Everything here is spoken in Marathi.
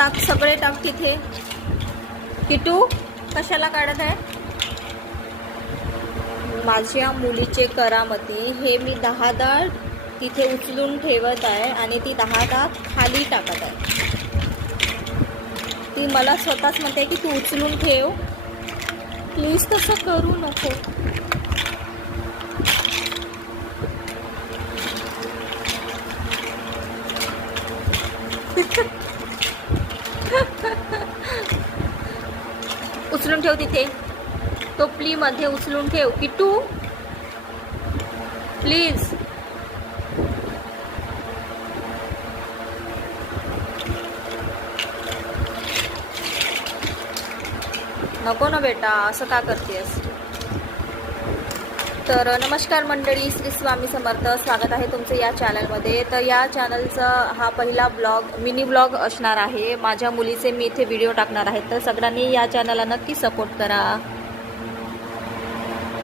टाक, सगळे टाक तिथे. किटू कशाला काढत आहे? माझ्या मुलीचे करामती. हे मी 10दा तिथे उचलून ठेवत आहे आणि ती 10दा खाली टाकत आहे. ती मला स्वतःच म्हणते की तू उचलून ठेव, प्लीज तसं करू नको. उचलून ठेव तिथे, टोपलीमध्ये उचलून ठेव किटू, प्लीज. नको ना बेटा, असं का करतेस? तर नमस्कार मंडळी, श्री स्वामी समर्थ. स्वागत आहे तुमचं या चॅनलमध्ये. तर या चॅनलचा हा पहिला मिनी ब्लॉग असणार आहे. माझ्या मुलीचे मी इथे व्हिडिओ टाकणार आहे, तर सगळ्यांनी या चॅनलला नक्की सपोर्ट करा.